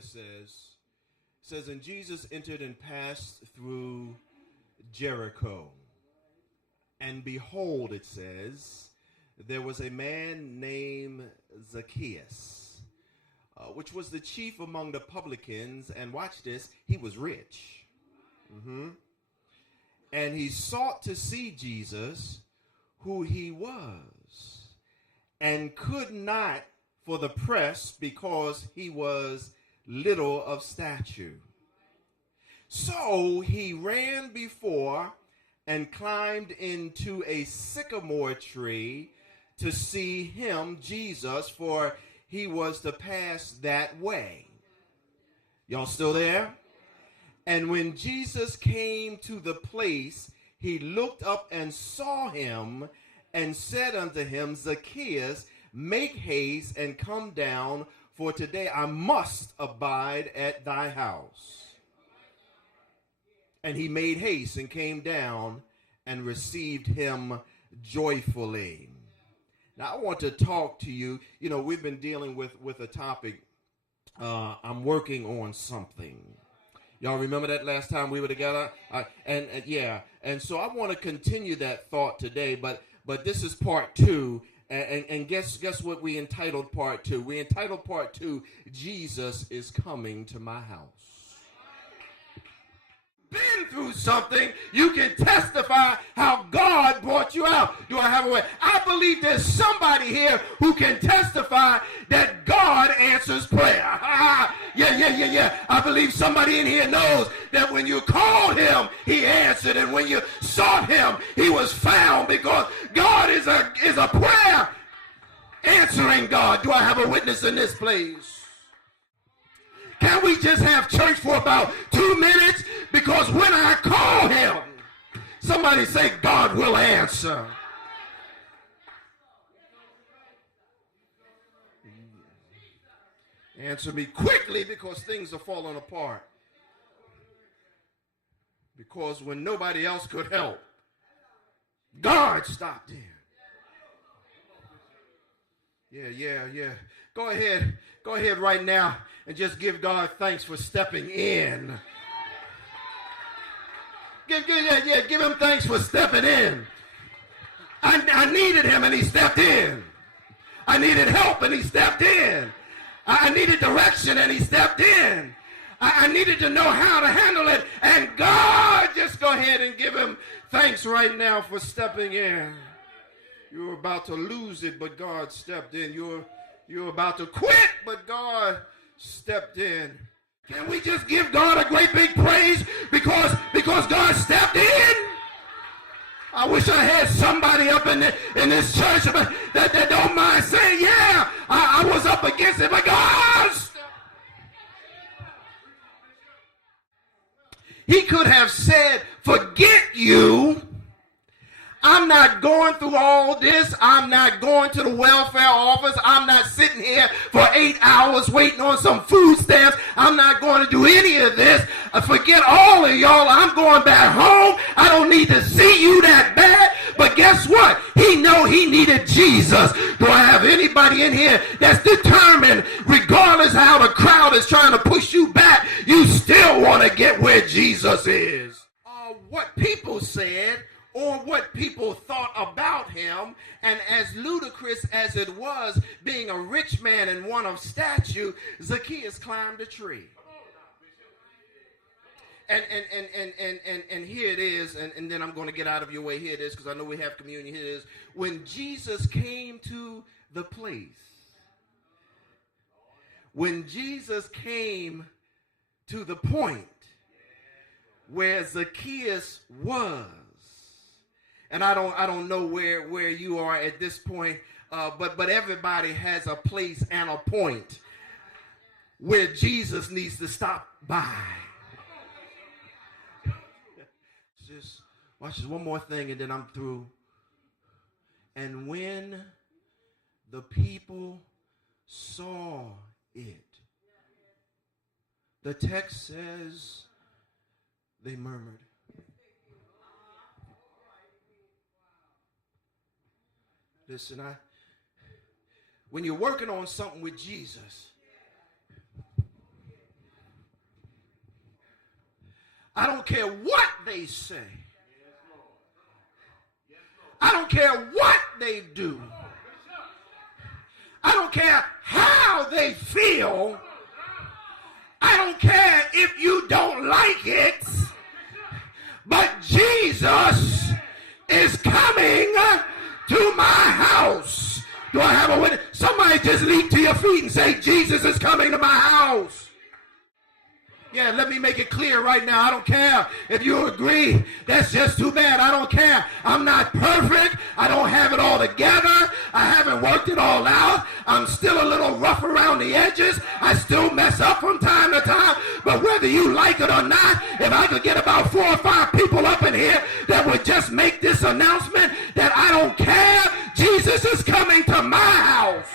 it says. It says, and Jesus entered and passed through Jericho. And behold, it says, there was a man named Zacchaeus, which was the chief among the publicans. And watch this, he was rich. And he sought to see Jesus, who he was, and could not for the press, because he was little of stature. So he ran before and climbed into a sycamore tree to see him, Jesus, for he was to pass that way. Y'all still there? And when Jesus came to the place, he looked up and saw him and said unto him, Zacchaeus, make haste and come down, for today I must abide at thy house. And he made haste and came down and received him joyfully. Now, I want to talk to you. You know, we've been dealing with a topic. I'm working on something. Y'all remember that last time we were together? And so I want to continue that thought today, but this is part two. And guess what we entitled part two? We entitled part two, Jesus is coming to my house. Been through something, you can testify how God brought you out. Do I have a way? I believe there's somebody here who can testify that God answers prayer. Yeah. I believe somebody in here knows that when you called him, he answered, and when you sought him, he was found, because God is a prayer answering God. Do I have a witness in this place? Can we just have church for about 2 minutes? Because when I call him, somebody say, God will answer. Answer me quickly, because things are falling apart. Because when nobody else could help, God stopped in. Yeah. Go ahead right now and just give God thanks for stepping in. Give him thanks for stepping in. I needed him and he stepped in. I needed help and he stepped in. I needed direction and he stepped in. I needed to know how to handle it, and God, just go ahead and give him thanks right now for stepping in. You were about to lose it, but God stepped in. You were about to quit, but God stepped in. Can we just give God a great big praise because God stepped in? I wish I had somebody up in this church that don't mind saying, yeah, I was up against it, but God stepped in. He could have said, forget you. I'm not going through all this. I'm not going to the welfare office. I'm not sitting here for 8 hours waiting on some food stamps. I'm not going to do any of this. Forget all of y'all. I'm going back home. I don't need to see you that bad. But guess what? He know he needed Jesus. Do I have anybody in here that's determined, regardless how the crowd is trying to push you back, you still want to get where Jesus is? What people said, or what people thought about him, and as ludicrous as it was, being a rich man and one of stature, Zacchaeus climbed a tree. And here it is, and then I'm going to get out of your way. Here it is, because I know we have communion. Here it is. When Jesus came to the place, when Jesus came to the point where Zacchaeus was, and I don't know where you are at this point, but everybody has a place and a point where Jesus needs to stop by. Just watch this one more thing, and then I'm through. And when the people saw it, the text says they murmured. Listen, when you're working on something with Jesus, I don't care what they say. I don't care what they do. I don't care how they feel. I don't care if you don't like it. But Jesus is coming to my house. Do I have a witness? Somebody just leap to your feet and say, Jesus is coming to my house. Yeah, let me make it clear right now. I don't care if you agree. That's just too bad. I don't care. I'm not perfect. I don't have it all together. I haven't worked it all out. I'm still a little rough around the edges. I still mess up from time to time. But whether you like it or not, if I could get about 4 or 5 people up in here that would just make this announcement that I don't care, Jesus is coming to my house.